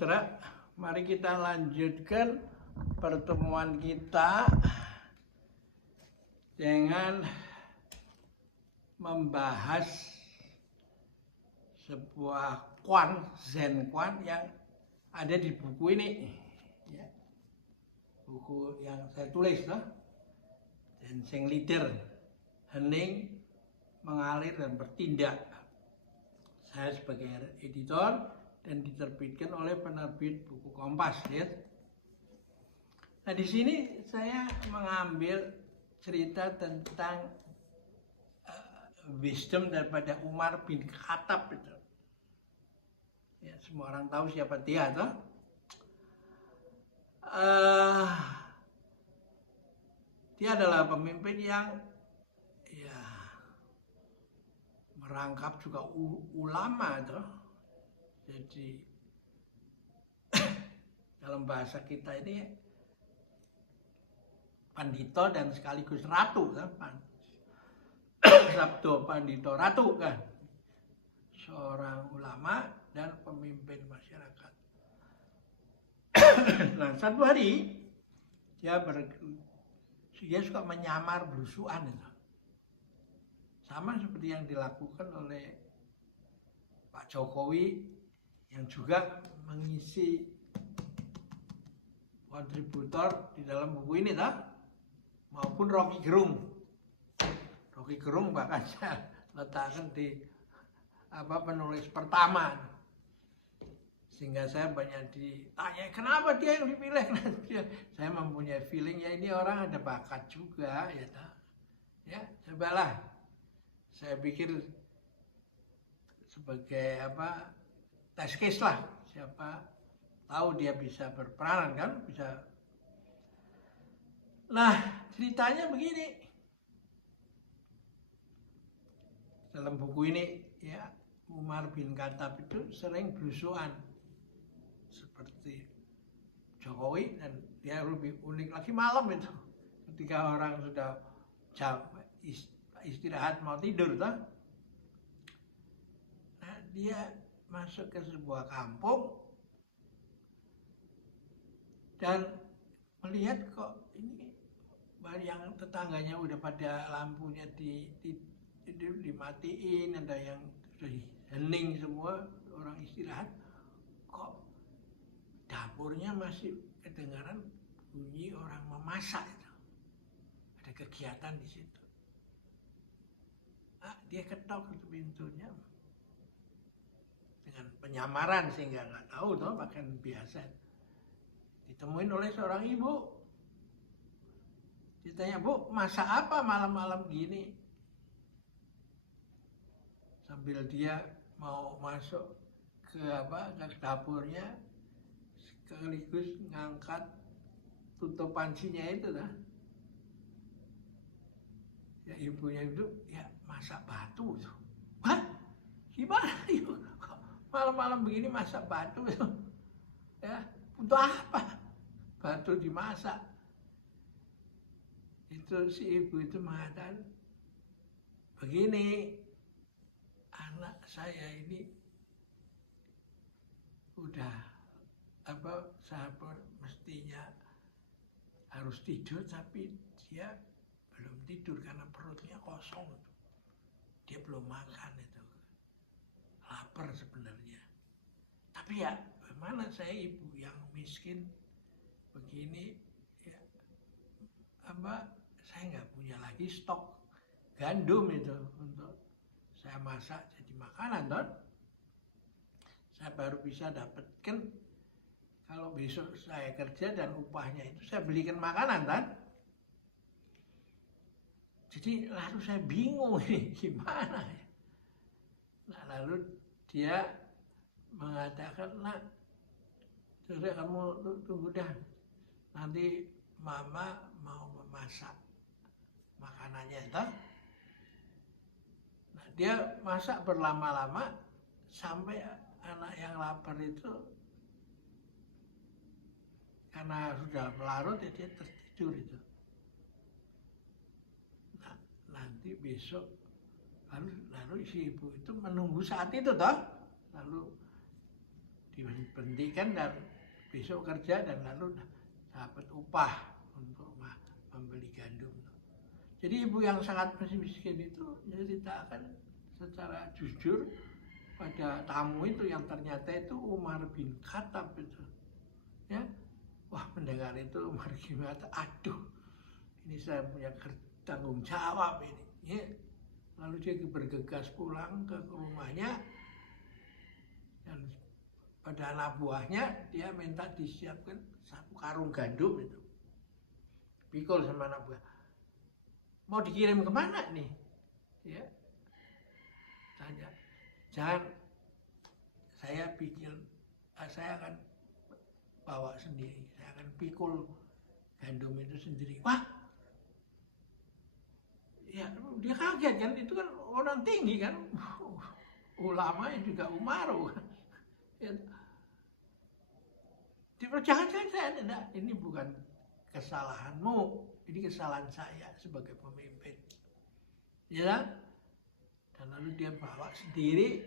saudara, mari kita lanjutkan pertemuan kita dengan membahas sebuah Zen Quan yang ada di buku ini, ya. Buku yang saya tulis, Dancing Leader, Hening, Mengalir dan Bertindak. Saya sebagai editor dan diterbitkan oleh penerbit buku Kompas, ya. Nah, di sini saya mengambil cerita tentang wisdom daripada Umar bin Khattab itu. Ya, semua orang tahu siapa dia, toh. Dia adalah pemimpin yang merangkap juga ulama, toh. Jadi dalam bahasa kita ini pandito dan sekaligus ratu, kan? Sabdo pandito ratu, kan? Seorang ulama dan pemimpin masyarakat. Nah, satu hari dia suka menyamar belusuan itu. Sama seperti yang dilakukan oleh Pak Jokowi yang juga mengisi kontributor di dalam buku ini, maupun Rocky Gerung. Rocky Gerung bahkan saya letakkan di penulis pertama, sehingga saya banyak ditanya kenapa dia yang dipilih. Saya mempunyai feeling ya ini orang ada bakat juga, ya cobalah. Saya pikir sebagai test case lah, siapa tahu dia bisa berperan, kan, bisa. Nah, ceritanya begini. Dalam buku ini, ya, Umar bin Khattab itu sering belusuan seperti Jokowi, dan dia lebih unik lagi malam itu. Ketika orang sudah istirahat mau tidur, toh. Nah, dia masuk ke sebuah kampung dan melihat kok ini yang tetangganya udah pada lampunya dimatiin, ada yang sudah hening semua, orang istirahat, kok dapurnya masih kedengaran bunyi orang memasak itu. Ada kegiatan di situ. Nah, dia ketok ke pintunya dengan penyamaran sehingga nggak tahu, toh, bahkan biasa. Ditemuin oleh seorang ibu. Ditanya, "Bu, masak apa malam-malam gini?" Sambil dia mau masuk ke dapurnya, sekaligus ngangkat tutup pancinya itu, ya, ibunya itu ya masak batu itu. Hah? Gimana yuk? Malam-malam begini masak batu itu? Ya, untuk apa batu dimasak? Itu si ibu itu mengatakan begini, anak saya ini udah mestinya harus tidur, tapi dia belum tidur karena perutnya kosong. Dia belum makan itu. Lapar sebenarnya. Tapi ya, bagaimana saya ibu yang miskin begini, ya, saya nggak punya lagi stok gandum itu untuk saya masak jadi makanan, toh. Saya baru bisa dapatkan kalau besok saya kerja dan upahnya itu saya belikan makanan, kan. Jadi lalu saya bingung ini gimana ya. Nah, lalu dia mengatakan, "Nak, sudah kamu tunggu dah. Nanti mama mau memasak makanannya, toh." Nah, dia masak berlama-lama sampai anak yang lapar itu karena sudah melarut, dia tertidur itu. Nah, nanti besok lalu si ibu itu menunggu saat itu, toh. Lalu diberhentikan dan besok kerja dan lalu dapat upah untuk membeli gandum. Jadi ibu yang sangat miskin itu ceritakan secara jujur pada tamu itu yang ternyata itu Umar bin Khattab itu. Ya, wah mendengar itu Umar bin Khattab, aduh, ini saya punya tanggung jawab ini. Ya. Lalu dia bergegas pulang ke rumahnya dan pada anak buahnya dia minta disiapkan 1 karung gandum itu. Pikul sama anak buah. Mau dikirim kemana nih? Ya, tanya. Jangan, saya saya akan bawa sendiri. Saya akan pikul gandum itu sendiri. Wah, ya dia kaget kan, itu kan orang tinggi kan, ulama yang juga Umaru. Ya. Jangan-jangan saya tidak, ini bukan kesalahanmu, ini kesalahan saya sebagai pemimpin. Ya, dan lalu dia bawa sendiri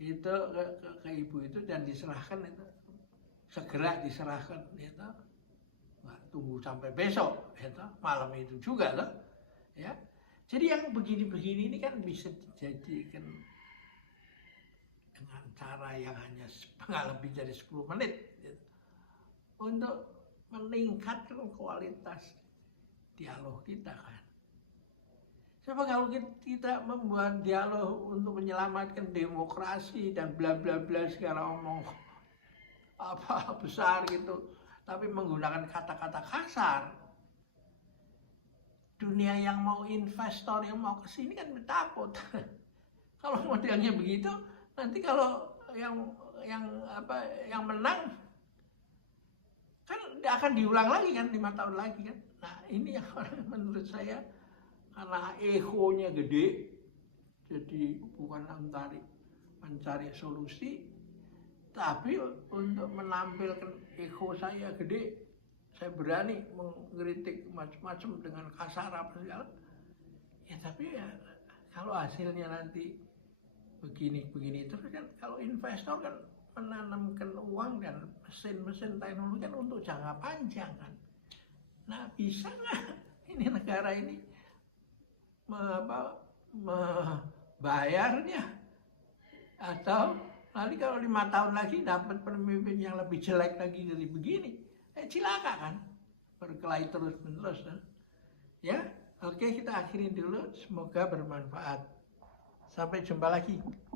itu ke ibu itu dan diserahkan itu, segera diserahkan itu. Nggak tunggu sampai besok, itu malam itu juga loh, ya. Jadi yang begini-begini ini kan bisa dijadikan dengan cara yang hanya lebih dari 10 menit gitu, untuk meningkatkan kualitas dialog kita kan. Sebab kalau kita membuat dialog untuk menyelamatkan demokrasi dan bla bla bla segala omong apa besar gitu, tapi menggunakan kata-kata kasar, dunia yang mau investor yang mau kesini kan takut. Kalau modelnya begitu, nanti kalau yang menang kan tidak akan diulang lagi kan 5 tahun lagi kan. Nah ini yang menurut saya karena egonya gede, jadi bukan mencari solusi, tapi untuk menampilkan ego saya gede, saya berani mengkritik macam-macam dengan kasar apa segala. Ya tapi ya kalau hasilnya nanti begini terus kan, kalau investor kan menanamkan uang dan mesin-mesin teknologi kan untuk jangka panjang kan. Nah bisa nggak ini negara ini membayarnya, atau nanti kalau 5 tahun lagi dapat pemimpin yang lebih jelek lagi dari begini, cilaka kan, berkelahi terus-menerus kan? Ya, oke, kita akhiri dulu, semoga bermanfaat. Sampai jumpa lagi.